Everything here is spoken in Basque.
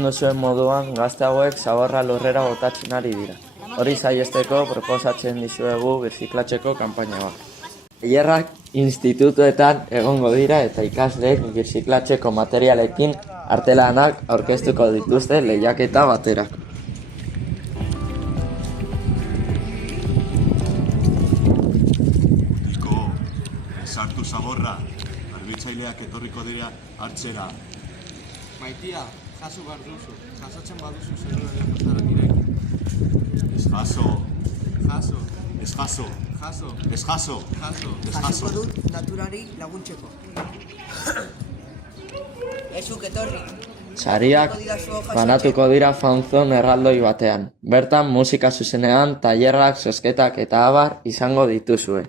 ikusten duzuen moduan, gazte hauek zaborra lurrera botatzen ari dira. Hori saihesteko proposatzen dizuegu birziklatzeko kanpaina bat. Tailerrak institutuetan egongo dira eta ikasleek birziklatzeko materialekin artelanak aurkeztuko dituzte lehiaketa baterako. Sartu zaborra, garbitzaileak etorriko dira hartzera. Maitia, jaso behar duzu. Jasotzen baduzu zeruaren pasarak ireki. Ez jaso. Jaso. Ez jaso. Jaso. Ez jaso. Jaso. Ez jaso. Jasiko dut naturari laguntzeko. Ezuk etorri. Sariak banatuko dira fanzone erraldoi batean. Bertan musika zuzenean, tailerrak, zozketak eta abar izango dituzue.